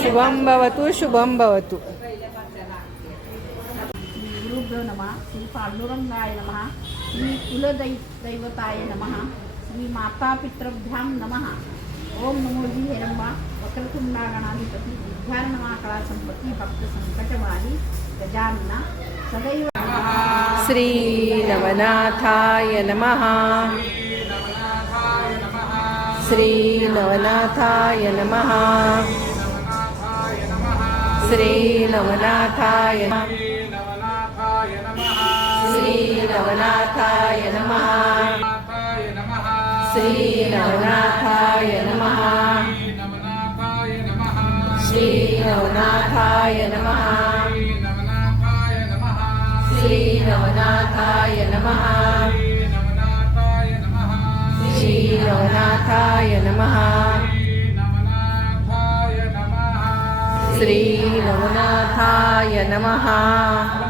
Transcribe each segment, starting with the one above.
शुभम भवतु। शुभम भवतु गुरुभ्यो नमः श्री पांडुरंगाय नमः श्री कुलदै दैवताय नमः श्री मातापितृभ्यां नमः। ओम नमो जी हेरंबा वक्रतुंडा गणाधिपती विद्यार्णवा कळा संपत्ती भक्त संकटवाली गजानना सदैव। श्री नवनाथाय नमः। श्री नवनाथाय नमः। श्री नवनाथाय नमः। श्री नवनाथाय नमः। श्री नवनाथाय नमः। श्री नवनाथाय नमः। श्री नवनाथाय नमः। श्री नवनाथाय नमः। श्री नवनाथाय नमः।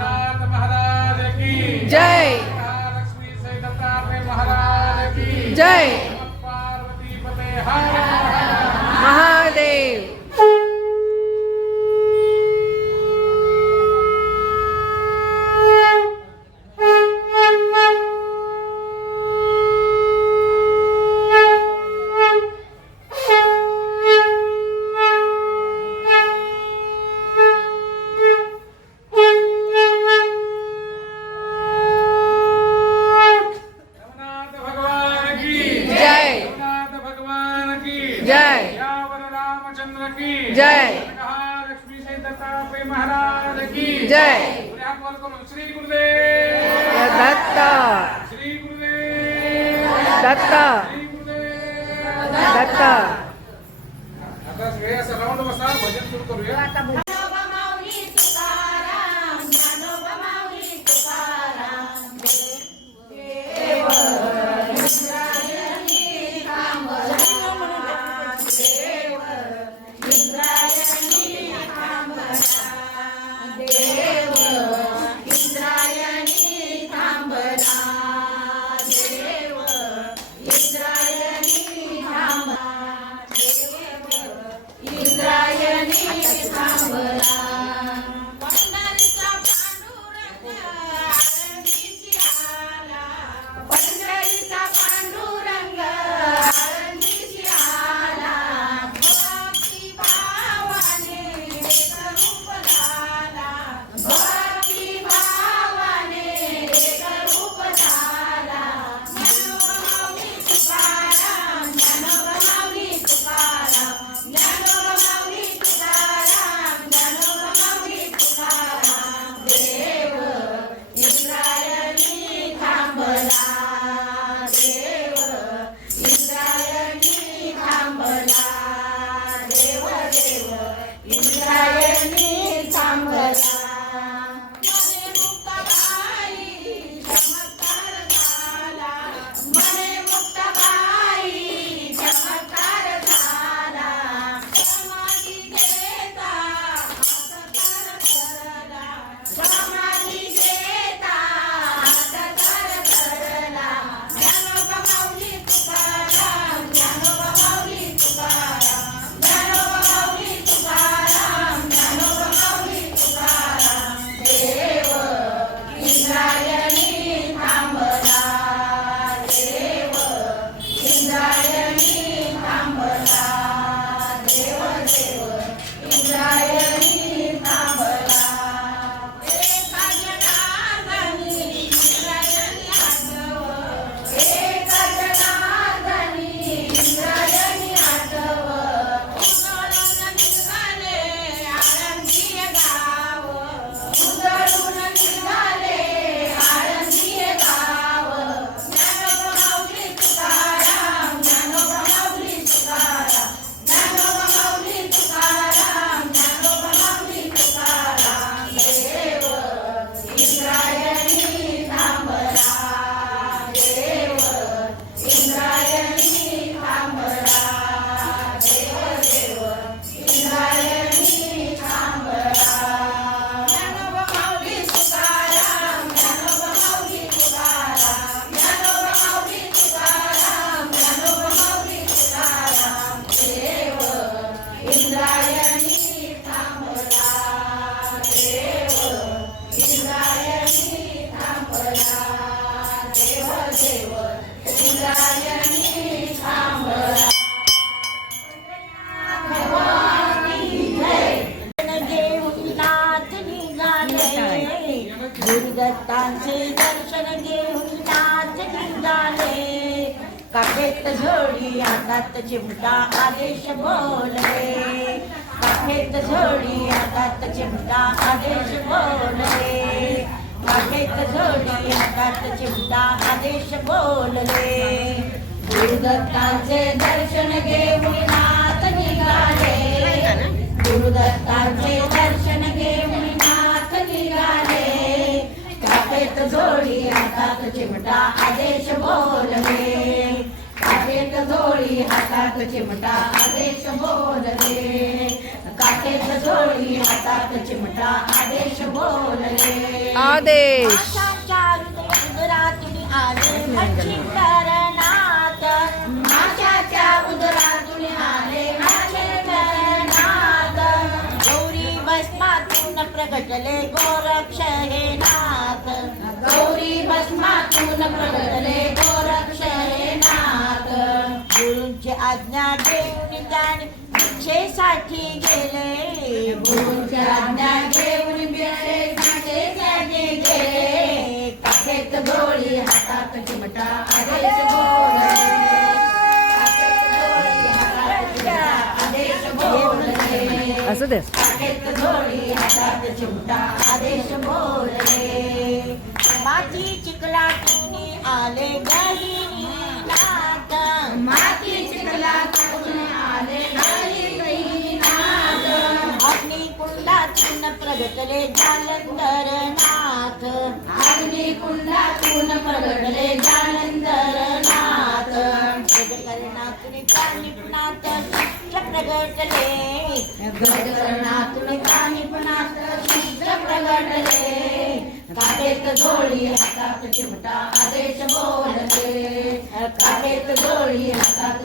गुरुदत्तांचे दर्शन घेऊन नाच निघाले. काखेत झोडी हातात चिमटा आदेश बोलले. काखेत झोडी हातात चिमटा आदेश बोलले. काखेत झोडी हातात चिमटा आदेश बोलले. गुरुदत्तांचे दर्शन घेऊन नाच निघाले. गुरुदत्तांचे दर्शन घेऊन कापेत जोडी हातात चिमटा आदेश बोलले कापेत जोडी हातात चिमटा आदेश बोलले कापेत जोडी हातात चिमटा आदेश बोलले आदेश. प्रगटले गोरक्ष हे नाथ. गौरी भस्मातून प्रगटले गोरक्ष हे नाथ. गुरूंची आज्ञा घेऊन त्याने भिक्षेसाठी गेले. गुरूंची आज्ञा घेऊन भिक्षेसाठी गेले. काखेत गोळी हातात चिमटा आदेश बोलले. असू दे. चिमटा आदेश बोलले. माती चिखलातून आले गहिनी नाथ माती चिखलातून आले गहिनी नाथ अग्नी कुंडातून प्रगटले जालंधर नाथ अग्नी कुंडातून प्रगटले जालंधर नाथ गजकर्णातून कानिपनाथ शिष्ट प्रगटले. गजकर्णातून कानिपनाथ शिष्ट प्रगटले. काटेत जोडी हातात चिमटा आदेश बोलते. काटेत जोडी हातात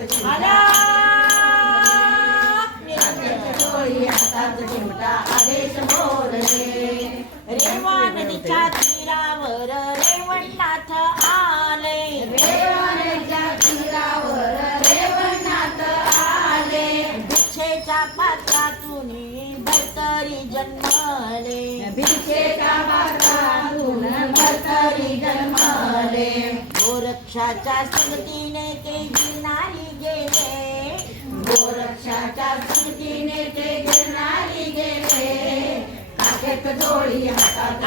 गोरक्षाच्या संगतीने ते गिरणारी गेले. गोरक्षाच्या संगतीने ते गिरणारी गेले. हातात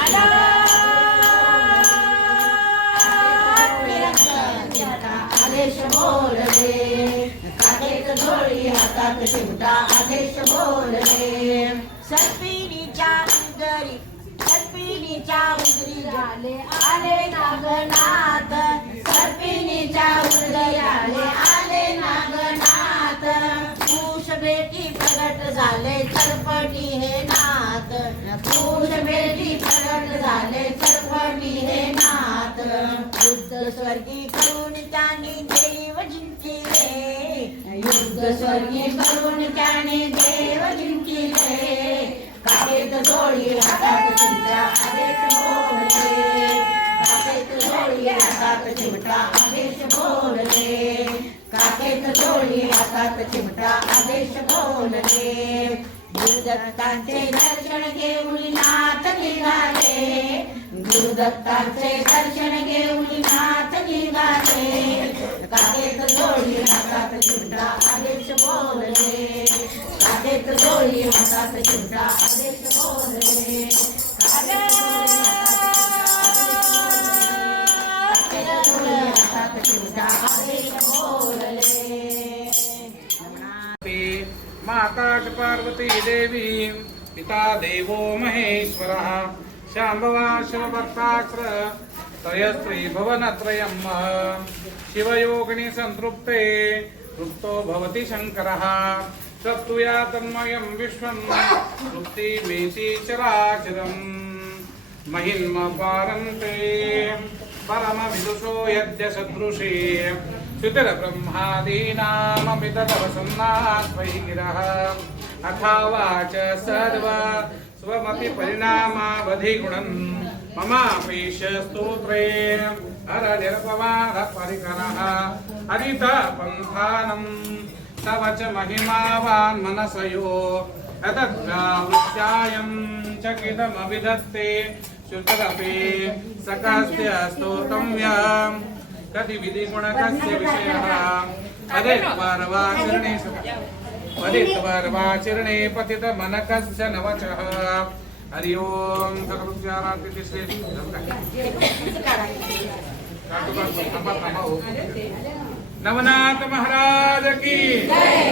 चिमटा आदेश बोलले. काखेत जोडी हातात चिमटा आदेश बोलले. सर्पिणीच्या उदरी सर्पिणीच्या उदरी झाले. आले नागनाथ. आले नागनाथ. पुरुष बेटी प्रगट झाले चरपटी हे नाथ. पुरुष बेटी प्रगट झाले चरपटी हे नाथ. युद्ध स्वर्गी करून त्याने देव जिंकिले. युद्ध स्वर्गी करून त्याने देव जिंकिले. काकेत जोडी हातात चिंता अरे हातात चिमटा आदेश बोलले. काकेत जोडी हातात चिमटा आदेश बोलले. गुरुदत्तांचे दर्शन घेऊन नाथ निघाले. गुरुदत्तांचे दर्शन घेऊन नाथ निघाले. काकेत जोडी हातात चिमटा आदेश बोलले. काकेत जोडी हातात चिमटा आदेश बोलले. माता च पार्वती देवी पिता देवो महेश्वरः शाम्भवा शिवभक्ताग्र त्रयस्त्री भवनत्रयम् शिवयोगिनि सन्तृप्ते तृप्तो भवति शङ्करः सत्तुया तन्मयं विश्वं तृप्तिमेति चराचरम् महिन्मपारन्ते परमविदुषो यद्य सदृशे श्रुतिर्ब्रह्मादीनाममितदवसन्नास्वै गिरः अथावाच सर्व स्वमपि परिणामावधिगुणम्। ममापीश स्तोत्रे हरनिरपवादपरिकरः हरितपन्थानम्। परिकरः तव च महिमावान् मनसयो। च चकितमभिधत्ते शुद्धरपि सकस्य स्तोतव्यम् कति विधिगुणकस्य विषयः। पदेत्वारवाचरणे पदित्वारवाचरणे पतितमनकस्य नवचः। हरि ओम सकलुपचारार्थिते श्री नवनाथ महाराज की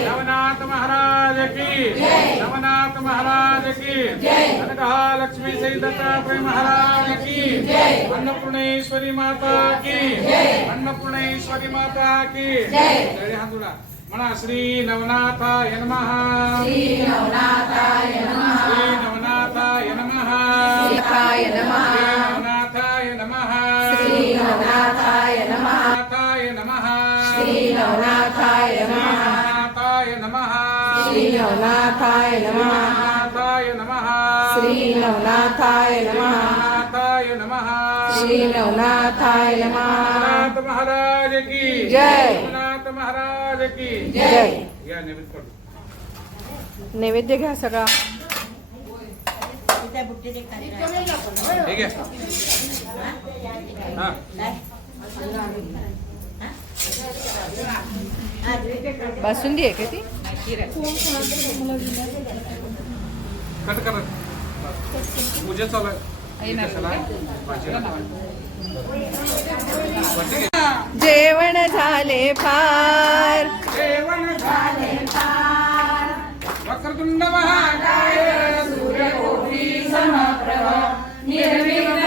नवनाथ महाराज की नवनाथ महाराज की कनकहा लक्ष्मी सही दत्तात्रेय महाराज की अन्नपूर्णेश्वरी माता की अन्नपूर्णेश्वरी माता की जय। हात जोडा. म्हणा श्री नवनाथाय नमः. श्री नवनाथाय नमः. श्री नवनाथाय नमः. नमः. श्री नवनाथाय नमः। श्री नवनाथाय नमः। श्री नवनाथाय नमः। श्री नवनाथाय नमः। नवनाथाय नमः। श्री नमः। महाराज की। जय. नाथ महाराज की। जय। या. नैवेद्य घ्या सगळा. ठीक आहे. हा. बासुंदी आहे का ती? कट कर. पूजा चालू आहे. जेवण झाले फार. जेवण झाले वक्रतुंड महाकाय सूर्यकोटी समप्रभ. निर्विघ्नं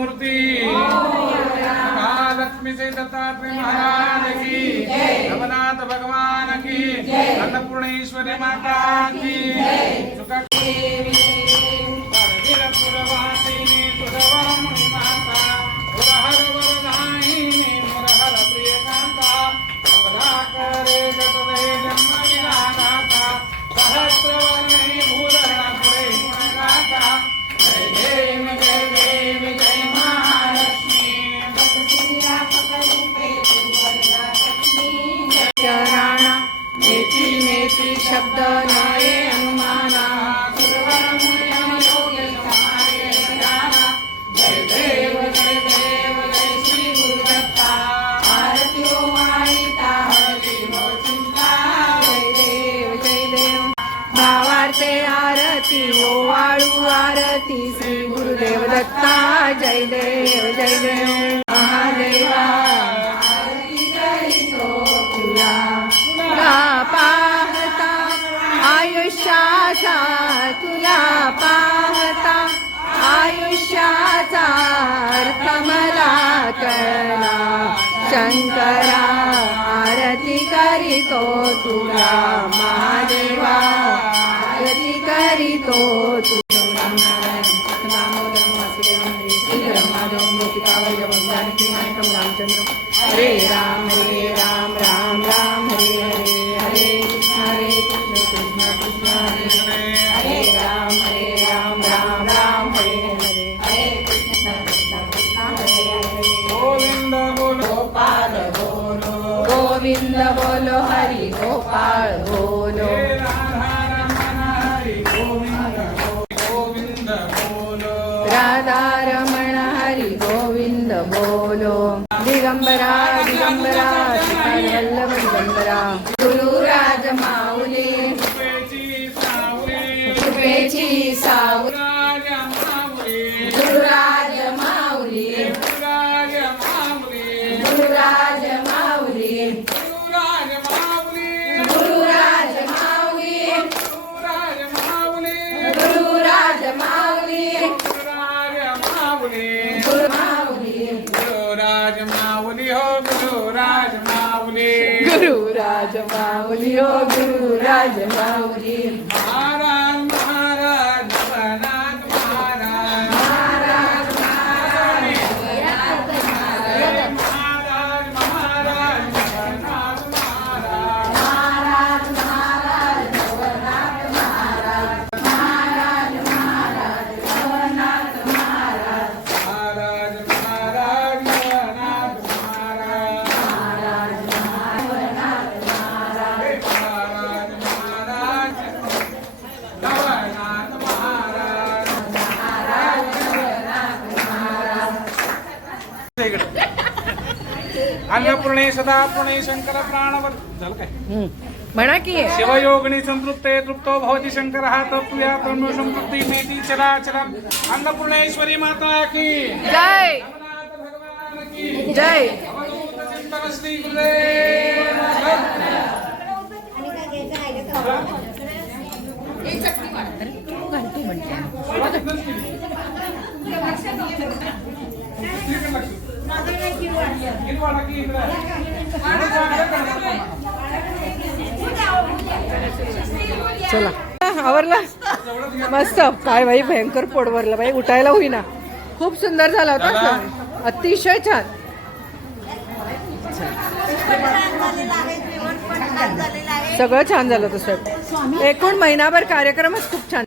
मूर्ती। महालक्ष्मी से दत्तात्रेय महाराज की। रघुनाथ भगवान की। अन्नपूर्णेश्वरी माता की। તુરા મહાદેવા કરી તો તું दिगंबरा दिगंबरा श्रीपाद वल्लभ दिगंबरा गुरुराज माऊली महाराज अन्नपूर्णे सदापूर्णे शंकर प्राणवर झालं काय? हम्म. म्हणा की. शिवयोगिनी संतृप्ते तृप्तो भवती शंकर हा तत्वया तन्नो संतृप्ती मेती चला चला अन्नपूर्णेश्वरी माता की। जय। रघुनाथ भगवान की। जय अवधूत चिंतन श्री गुरुदेव। चला. आवरला? मस्त. काय बाई भयंकर पोडवरला बाई. उठायला होईना. खूप सुंदर झाला होता. अतिशय छान. सगळं छान झालं होतं सर एकूण महिनाभर कार्यक्रमच खूप छान.